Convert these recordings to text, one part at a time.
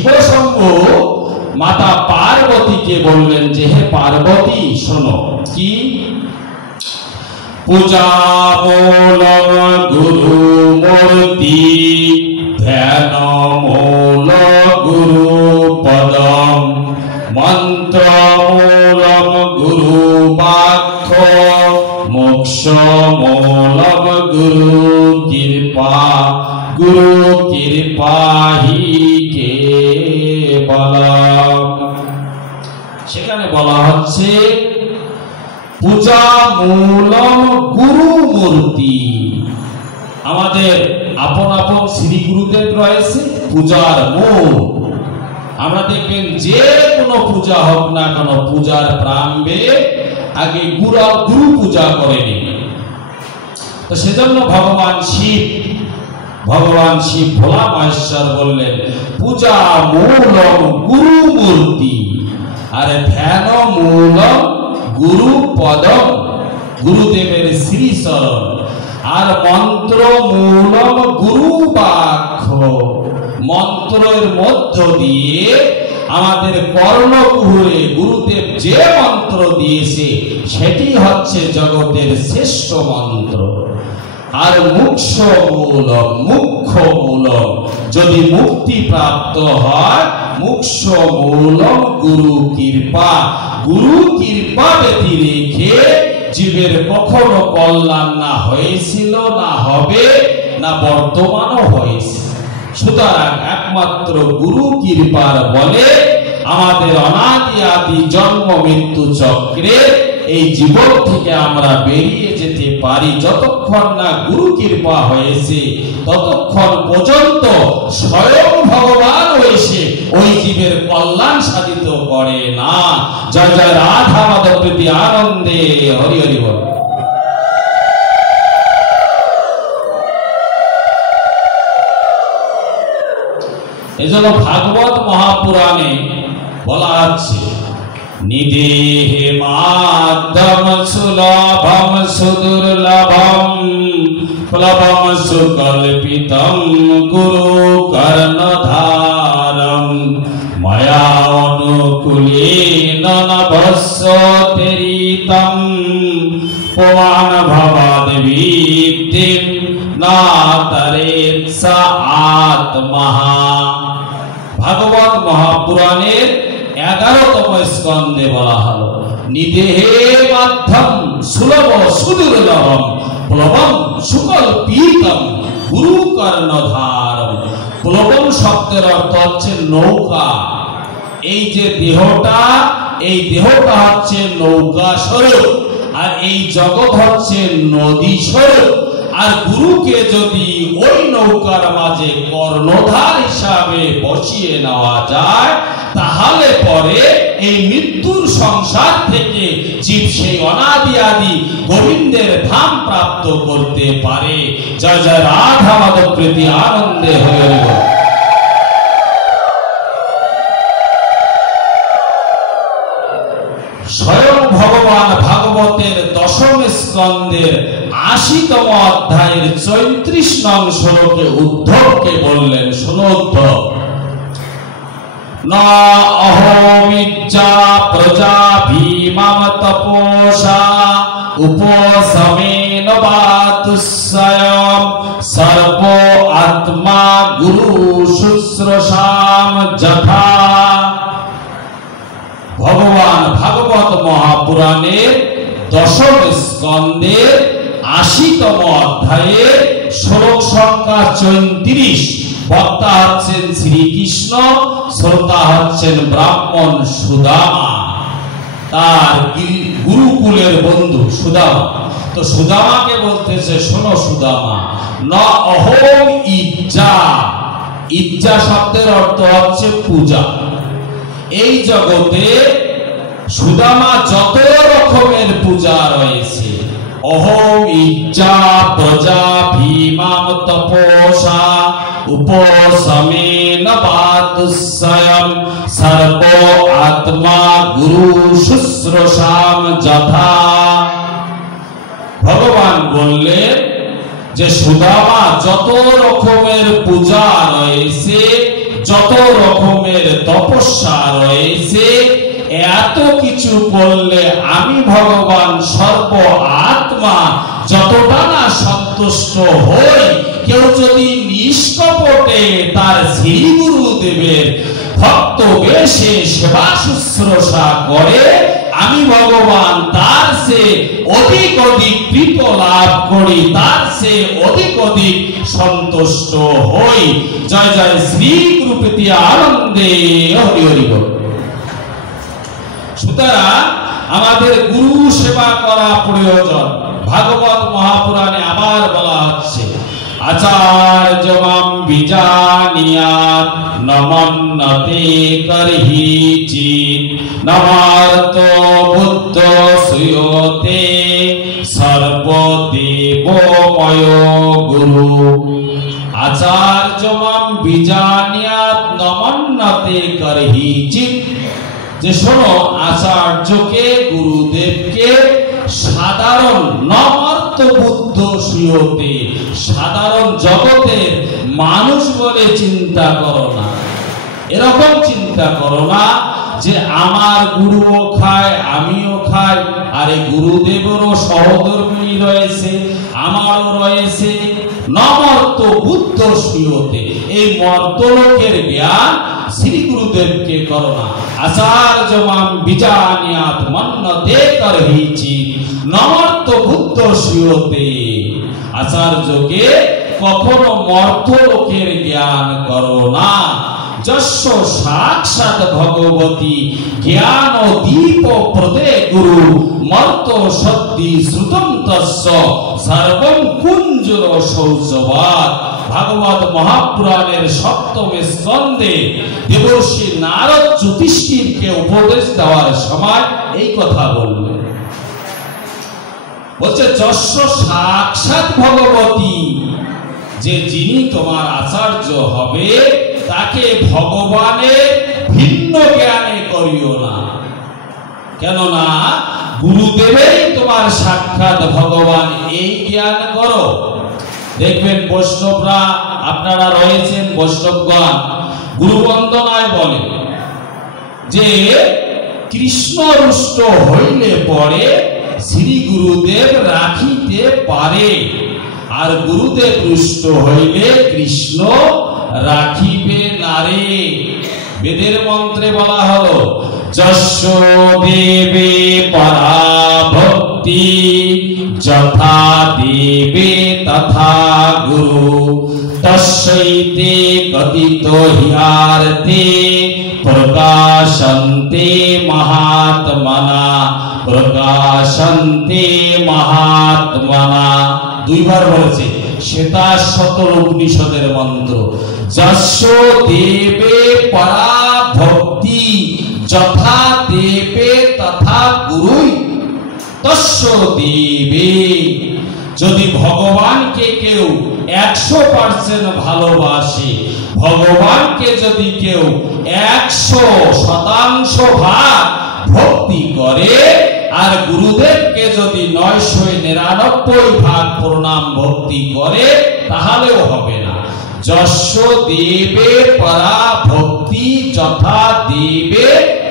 শিবশম্ভু মাতা পার্বতীকে বললেন যে হে পার্বতী শোনো কি, পূজা মূলম গুরু মূর্তি ধ্যান মূল গুরু পদম মন্ত্র মূলম গুরু বাক্য মোক্ষ মূলম গুরু কৃপা গুরু কৃপা হি কেবলম। সেখানে বলা হচ্ছে পূজা মূলম গুরু মূর্তি। আমাদের আপন আপন শ্রী গুরুদেব রয়েছে পূজার মূল। আমরা দেখবেন যে কোনো পূজা হোক না কেন পূজার প্রারম্ভে আগে গুরু পূজা করেনি। তো সেজন্য ভগবান শিব ভোলা মহেশ্বর বললেন পূজা মূলম গুরু মূর্তি, আর ধ্যান মূলম গুরু পদম গুরুদেবের শ্রী চরণ, আর মন্ত্র মূলম গুরু বাক্য মন্ত্রের মধ্য দিয়ে আমাদের কর্ণকুহরে গুরুদেব যে মন্ত্র দিয়েছে সেটি হচ্ছে জগতের শ্রেষ্ঠ মন্ত্র। আর মুখ্য মূলম যদি মুক্তি প্রাপ্ত হয় মুখ্য মূলম গুরু কৃপা, গুরু কৃপা ব্যতি রেখে জীবের কখনো কল্যাণ না হয়েছিল, না হবে, না বর্তমানও হয়েছে। সুতরাং একমাত্র গুরু কৃপার বলে আমাদের অনাদি আদি জন্ম মৃত্যু চক্রে এই জীবন থেকে আমরা বেরিয়ে যেতে পারি। যতক্ষণ না গুরু কৃপা হয়েছে ততক্ষণ পর্যন্ত স্বয়ং ভগবান এসে ওই জীবের কল্যাণ সাধিত করে না। জয় জয় রাধা মাধব প্রীতি আনন্দে হরি হরি বল। এজন্য ভাগবত মহাপুরাণে বলা আছে নিদেহে মাধ্যম সুলভম সুদুর্লভম প্লবম সুকল্পিতম গুরু কর্ণধারম ময়া অনুকূলেন নভস্যতেরিতম পুমান ভবাদ বিদ্যেন নাতরেৎ স আত্মা। ভাগবত মহাপুরাণের 11তম স্কন্ধে বলা হলো নিদেহে মাধ্যম সুলভ সুদুর্লভম প্লবম সুকল্পিতম গুরু কর্ণধারম। প্লবম শব্দের অর্থ হচ্ছে নৌকা। এই যে দেহটা, এই দেহটা হচ্ছে নৌকা স্বরূপ, আর এই জগৎ হচ্ছে নদী স্বরূপ। আর গুরুকে যদি ওই নৌকার মাঝে কর্ণধার হিসাবে বসিয়ে নেওয়া যায় তাহলে পরে এই মৃত্যুর সংসার থেকে জীব সেই অনাদি আদি গোবিন্দের ধাম প্রাপ্ত করতে পারে। জয় জয় রাধা মাধব প্রীতি আনন্দে হয়ে গেল। স্বয়ং ভগবান ভাগবতের 10ম স্কন্ধের 80তম অধ্যায়ের 34 নং শ্লোকে উদ্ধবকে বললেন শোনো উদ্ধব, না অহমিজ্জা প্রজা ভীমাম তপোষা উপশমেন বাতুস্বয়ম সর্ব আত্মা গুরু শুশ্রূষাম যথা। ভগবান ভাগবত মহাপুরাণের 10ম স্কন্ধের 80তম অধ্যায়ে শ্লোক সংখ্যা 34। বক্তা হচ্ছেন শ্রীকৃষ্ণ, শ্রোতা হচ্ছেন ব্রাহ্মণ সুদামা, তার গুরুকুলের বন্ধু সুদামা। তো সুদামাকে বলতেছে শোনো সুদামা, ন অহম ইজ্জা। ইজ্জা শব্দের অর্থ হচ্ছে পূজা। এই জগতে সুদামা যত রকমের পূজা রয়েছে, অহম ইজ্জা প্রজা ভীমাম তপোষা উপশমেন বাতুস্বয়ম সর্ব আত্মা গুরু শুশ্রূষাম যথা। ভগবান বললেন যে সুদামা যত রকমের পূজা রয়েছে যত রকমের তপস্যা রয়েছে, এত কিছু করলে আমি ভগবান সর্ব আত্মা যতটা না সন্তুষ্ট হই, কেউ যদি নিষ্কপটে তার শ্রী গুরুদেবের ভক্ত বেশে সেবা শুশ্রূষা করে, আমি ভগবান তার সে অধিক অধিক কৃপ লাভ করি, তার সে অধিক অধিক সন্তুষ্ট হই। জয় জয় শ্রী গুরুপতি আনন্দে হরি হরি বল। সুতরাং আমাদের গুরু সেবা করা প্রয়োজন। ভাগবত মহাপুরাণে আবার বলা হচ্ছে, আচার্য মাম বিজানিয়াত নমন্নতে করহি চিত নমার্ত বুদ্ধ সুয়তে সর্বদেবময় গুরু। আচার্য মাম বিজানিয়াত নমন্নতে করহি চিত, যে শোনো, আচার্যকে গুরুদেবকে সাধারণ নমার্ত বুদ্ধ সুয়তে, সাধারণ জগতের মানুষ বলে চিন্তা করো না। এরকম চিন্তা করো না যে আমার গুরুও খায় আমিও খাই, আরে গুরুদেবেরও সহধর্মী রয়েছে, আমারও রয়েছে। নমর্ত বুদ্ধ সুয়তে, এই মর্তলোকের জ্ঞান শ্রী গুরুদেবকে করো না। আচার্য মাম বিজানিয়াত মন্নতে করহি চিত নমর্ত বুদ্ধ সুয়তে, আচার্যকে কখনো মর্তলোকের জ্ঞান করো না। যস্য সাক্ষাৎ ভগবতী জ্ঞান দীপ প্রদে গুরু মর্ত সত্যি শ্রুতম তস্য সর্বম কুঞ্জর শৌচবাদ। ভাগবত মহাপুরাণের সপ্তম স্কন্ধে দেবর্ষি নারদ যুধিষ্ঠিরকে উপদেশ দেওয়ার সময় এই কথা বললেন। বলছে যস্য সাক্ষাৎ ভগবতী, যে যিনি তোমার আচার্য হবে তাকে ভগবানের ভিন্ন জ্ঞানে করিও না। কেননা গুরুদেবেই তোমার সাক্ষাৎ ভগবান, এই জ্ঞান করো। দেখবেন বৈষ্ণবরা, আপনারা রয়েছেন বৈষ্ণবগণ, গুরু বন্দনায় বলে যে কৃষ্ণ রুষ্ট হইলে পরে শ্রী গুরুদেব রাখিতে পারে, আর গুরুদেব রুষ্ট হইলে কৃষ্ণ রাখিবে নারে। বেদের মন্ত্রে বলা হলো, যস্য দেবে পরা ভক্তি যথা দেবে তথা গুরু তস্যৈতে কথিত হিয়ার্তে প্রকাশন্তে মহাত্মনা প্রকাশন্তে মহাত্মনা। দুইবার বলেছে, শ্বেতাশ্বতর উপনিষদের মন্ত্র, যস্য দেবে পরা ভক্তি যথা দেবে তথা গুরু তস্য দেবে। যদি ভগবানকে কেউ 100% ভালোবাসে, ভগবানকে যদি কেউ 100% ভাগ ভক্তি করে, আর গুরুদেবকে যদি 999 ভাগ প্রণাম ভক্তি করে, তাহলেও হবে না। যস্য দেবে পরা ভক্তি যথা দেবে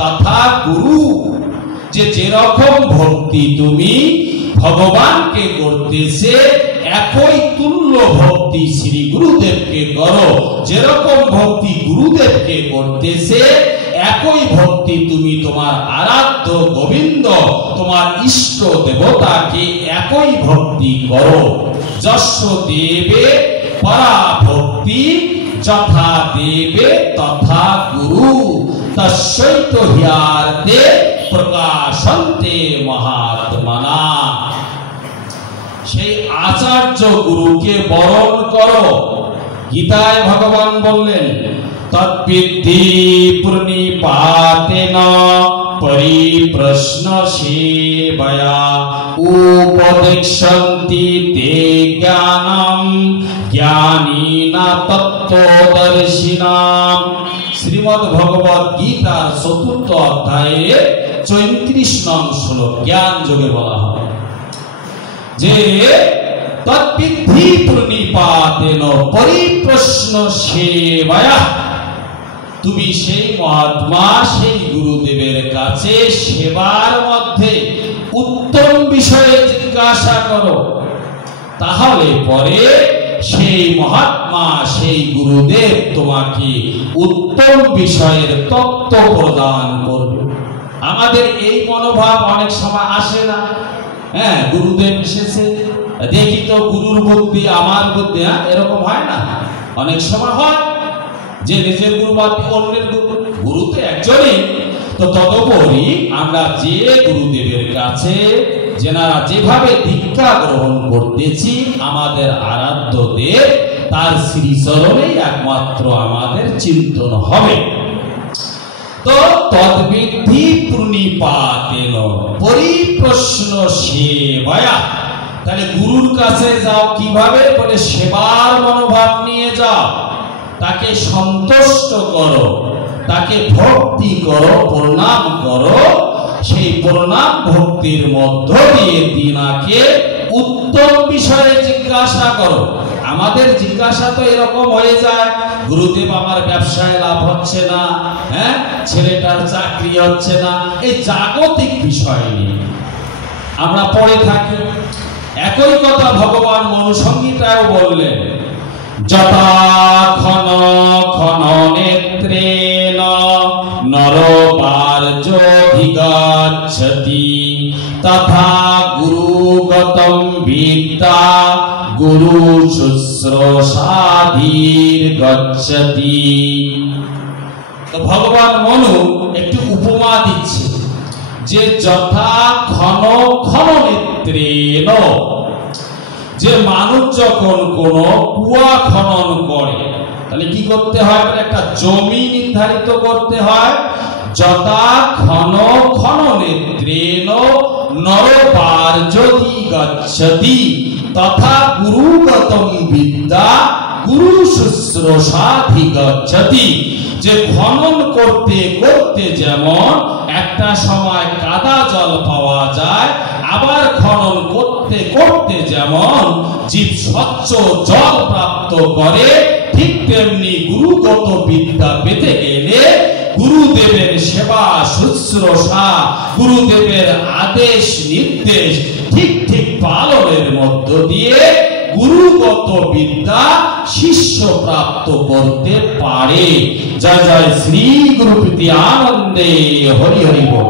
তথা গুরু, যে যেরকম ভক্তি তুমি ভগবানকে করতেছে, একই তুল্য ভক্তি শ্রী গুরুদেবকে করো। যেরকম ভক্তি গুরুদেবকে করতেছে, একই ভক্তি তুমি তোমার আরাধ্য গোবিন্দ, তোমার ইষ্ট দেবতাকে একই ভক্তি করো। যস্য দেবে পরা ভক্তি যথা দেবে তথা গুরু তস্যৈত হিয়ার্তে প্রকাশন্তে মহাত্মনা। সেই আচার্য গুরুকে বরণ করো। গীতায় ভগবান বললেন, তদ্বিদ্ধি প্রণিপাতেন পরিপ্রশ্ন সেবয়া উপদিক্ষন্তি তে জ্ঞানম জ্ঞানীনা তত্ত্বদর্শিনাম। শ্রীমদ্ ভগবত গীতার ৪র্থ অধ্যায়ে ৩৪ নং শ্লোক জ্ঞান যোগে বলা হয় যে তদ্বিদ্ধি প্রণিপাতেন পরিপ্রশ্ন সেবয়া। তুমি সেই মহাত্মা সেই গুরুদেবের কাছে সেবার মধ্যে উত্তম বিষয়ে জিজ্ঞাসা করো, তাহলে পরে সেই মহাত্মা সেই গুরুদেব তোমাকে উত্তম বিষয়ের তত্ত্ব প্রদান করবে। আমাদের এই মনোভাব অনেক সময় আসে না। হ্যাঁ, গুরুদেব এসেছে, দেখি তো গুরুর বুদ্ধি আমার বুদ্ধি, এরকম হয় না? অনেক সময় হয় যে নিজের গুরু বাদ অন্যের গুরু তো একজনই। তো তদুপরি আমরা যে গুরুদেবের কাছে যেনারা যেভাবে দীক্ষা গ্রহণ করতেছি, আমাদের আরাধ্য দেব তার শ্রীচরণেই একমাত্র আমাদের চিন্তন হবে। তো তদ্বিদ্ধি প্রণিপাতেন পরিপ্রশ্ন সেবায়া, তাহলে গুরুর কাছে যাও কিভাবে? বলে সেবার মনোভাব নিয়ে যাও, তাকে সন্তুষ্ট করো, তাকে ভক্তি করো, প্রণাম করো। সেই প্রণাম ভক্তির মধ্য দিয়ে তিনাকে উত্তম বিষয়ে জিজ্ঞাসা করো। আমাদের জিজ্ঞাসা তো এরকম হয়ে যায়, গুরুদেব আমার ব্যবসায় লাভ হচ্ছে না, হ্যাঁ, ছেলেটার চাকরি হচ্ছে না, এই জাগতিক বিষয় নিয়ে আমরা পড়ে থাকি। একই কথা ভগবান মনুসংহিতায়ও বললেন, যথা খন খন নেত্রেণ নরপার্যধিগচ্ছতি তথা গুরুগতং বিদ্যা গুরু শুশ্রূষাধীর গচ্ছতি। তো ভগবান মনু একটি উপমা দিচ্ছে যে যথা খন খন নেত্রেণ, যে মানুষ যখন কোন কুয়া খনন করে তাহলে কি করতে হয়? একটা জমি নির্ধারিত করতে হয়। যথা খন খন নেত্রেণ নরপার্যধি গচ্ছতি তথা গুরুগতং বিদ্যা গুরু শুশ্রূষাধি গচ্ছতি। যে খনন করতে করতে যেমন একটা সময় কাদা জল পাওয়া যায়, আবার খনন করতে করতে যেমন জীব স্বচ্ছ জল প্রাপ্ত করে, ঠিক তেমনি গুরুগত বিদ্যা পেতে গেলে গুরুদেবের সেবা শুশ্রূষা, গুরুদেবের আদেশ নির্দেশ ঠিক ঠিক পালনের মধ্য দিয়ে গুরুগত বিদ্যা শিষ্য প্রাপ্ত করতে পারে। জয় জয় শ্রী গুরুপ্রীতি আনন্দে হরি হরি বল।